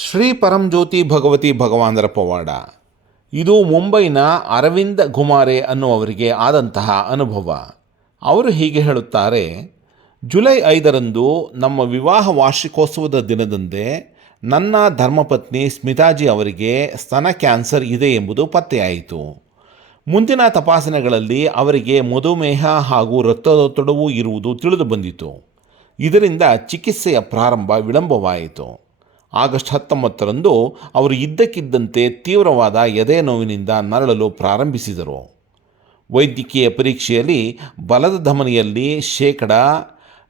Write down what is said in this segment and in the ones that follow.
ಶ್ರೀ ಪರಂಜ್ಯೋತಿ ಭಗವತಿ ಭಗವಾನರ ಪವಾಡ. ಇದು ಮುಂಬೈನ ಅರವಿಂದ ಗುಮಾರೆ ಅನ್ನುವವರಿಗೆ ಆದಂತಹ ಅನುಭವ. ಅವರು ಹೀಗೆ ಹೇಳುತ್ತಾರೆ, ಜುಲೈ ಐದರಂದು ನಮ್ಮ ವಿವಾಹ ವಾರ್ಷಿಕೋತ್ಸವದ ದಿನದಂದೇ ನನ್ನ ಧರ್ಮಪತ್ನಿ ಸ್ಮಿತಾಜಿ ಅವರಿಗೆ ಸ್ತನ ಕ್ಯಾನ್ಸರ್ ಇದೆ ಎಂಬುದು ಪತ್ತೆಯಾಯಿತು. ಮುಂದಿನ ತಪಾಸಣೆಗಳಲ್ಲಿ ಅವರಿಗೆ ಮಧುಮೇಹ ಹಾಗೂ ರಕ್ತದೊತ್ತಡವೂ ಇರುವುದು ತಿಳಿದು ಬಂದಿತು ಇದರಿಂದ ಚಿಕಿತ್ಸೆಯ ಪ್ರಾರಂಭ ವಿಳಂಬವಾಯಿತು. ಆಗಸ್ಟ್ ಹತ್ತೊಂಬತ್ತರಂದು ಅವರು ಇದ್ದಕ್ಕಿದ್ದಂತೆ ತೀವ್ರವಾದ ಎದೆ ನೋವಿನಿಂದ ನರಳಲು ಪ್ರಾರಂಭಿಸಿದರು. ವೈದ್ಯಕೀಯ ಪರೀಕ್ಷೆಯಲ್ಲಿ ಬಲದ ಧಮನಿಯಲ್ಲಿ ಶೇಕಡ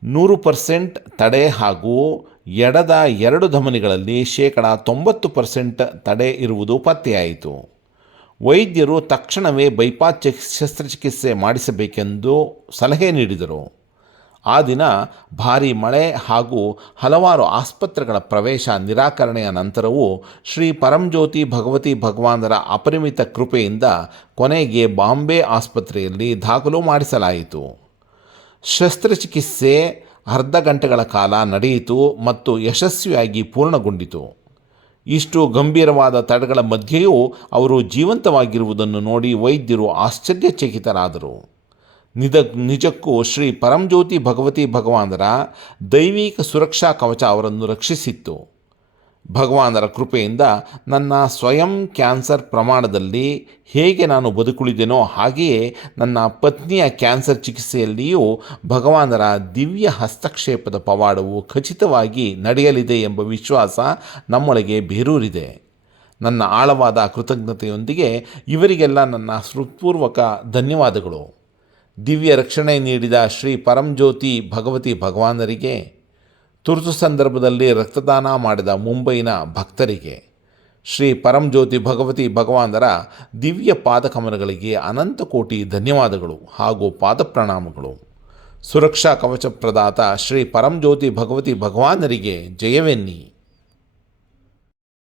ನೂರು ಪರ್ಸೆಂಟ್ ತಡೆ ಹಾಗೂ ಎಡದ ಎರಡು ಧಮನಿಗಳಲ್ಲಿ ಶೇಕಡ ತೊಂಬತ್ತು ಪರ್ಸೆಂಟ್ ತಡೆ ಇರುವುದು ಪತ್ತೆಯಾಯಿತು. ವೈದ್ಯರು ತಕ್ಷಣವೇ ಬೈಪಾಸ್ ಚಿಕ್ ಶಸ್ತ್ರಚಿಕಿತ್ಸೆ ಮಾಡಿಸಬೇಕೆಂದು ಸಲಹೆ ನೀಡಿದರು. ಆ ದಿನ ಭಾರೀ ಮಳೆ ಹಾಗೂ ಹಲವಾರು ಆಸ್ಪತ್ರೆಗಳ ಪ್ರವೇಶ ನಿರಾಕರಣೆಯ ನಂತರವೂ ಶ್ರೀ ಪರಂಜ್ಯೋತಿ ಭಗವತಿ ಭಗವಾನರ ಅಪರಿಮಿತ ಕೃಪೆಯಿಂದ ಕೊನೆಗೆ ಬಾಂಬೆ ಆಸ್ಪತ್ರೆಯಲ್ಲಿ ದಾಖಲು ಮಾಡಿಸಲಾಯಿತು. ಶಸ್ತ್ರಚಿಕಿತ್ಸೆ ಅರ್ಧ ಗಂಟೆಗಳ ಕಾಲ ನಡೆಯಿತು ಮತ್ತು ಯಶಸ್ವಿಯಾಗಿ ಪೂರ್ಣಗೊಂಡಿತು. ಇಷ್ಟು ಗಂಭೀರವಾದ ತಡೆಗಳ ಮಧ್ಯೆಯೂ ಅವರು ಜೀವಂತವಾಗಿರುವುದನ್ನು ನೋಡಿ ವೈದ್ಯರು ಆಶ್ಚರ್ಯಚಕಿತರಾದರು. ನಿದ ನಿಜಕ್ಕೂ ಶ್ರೀ ಪರಂಜ್ಯೋತಿ ಭಗವತಿ ಭಗವಾನರ ದೈವಿಕ ಸುರಕ್ಷಾ ಕವಚ ಅವರನ್ನು ರಕ್ಷಿಸಿತ್ತು. ಭಗವಾನರ ಕೃಪೆಯಿಂದ ನನ್ನ ಸ್ವಯಂ ಕ್ಯಾನ್ಸರ್ ಪ್ರಮಾಣದಲ್ಲಿ ಹೇಗೆ ನಾನು ಬದುಕುಳಿದೆನೋ ಹಾಗೆಯೇ ನನ್ನ ಪತ್ನಿಯ ಕ್ಯಾನ್ಸರ್ ಚಿಕಿತ್ಸೆಯಲ್ಲಿಯೂ ಭಗವಾನರ ದಿವ್ಯ ಹಸ್ತಕ್ಷೇಪದ ಪವಾಡವು ಖಚಿತವಾಗಿ ನಡೆಯಲಿದೆ ಎಂಬ ವಿಶ್ವಾಸ ನಮ್ಮೊಳಗೆ ಬೇರೂರಿದೆ. ನನ್ನ ಆಳವಾದ ಕೃತಜ್ಞತೆಯೊಂದಿಗೆ ಇವರಿಗೆಲ್ಲ ನನ್ನ ಹೃತ್ಪೂರ್ವಕ ಧನ್ಯವಾದಗಳು. ದಿವ್ಯ ರಕ್ಷಣೆ ನೀಡಿದ ಶ್ರೀ ಪರಂಜ್ಯೋತಿ ಭಗವತಿ ಭಗವಾನರಿಗೆ, ತುರ್ತು ಸಂದರ್ಭದಲ್ಲಿ ರಕ್ತದಾನ ಮಾಡಿದ ಮುಂಬೈನ ಭಕ್ತರಿಗೆ, ಶ್ರೀ ಪರಂಜ್ಯೋತಿ ಭಗವತಿ ಭಗವಾನರ ದಿವ್ಯ ಪಾದಕಮನಗಳಿಗೆ ಅನಂತ ಕೋಟಿ ಧನ್ಯವಾದಗಳು ಹಾಗೂ ಪಾದಪ್ರಣಾಮಗಳು. ಸುರಕ್ಷಾ ಕವಚ ಪ್ರದಾತ ಶ್ರೀ ಪರಂಜ್ಯೋತಿ ಭಗವತಿ ಭಗವಾನರಿಗೆ ಜಯವೆನ್ನಿ.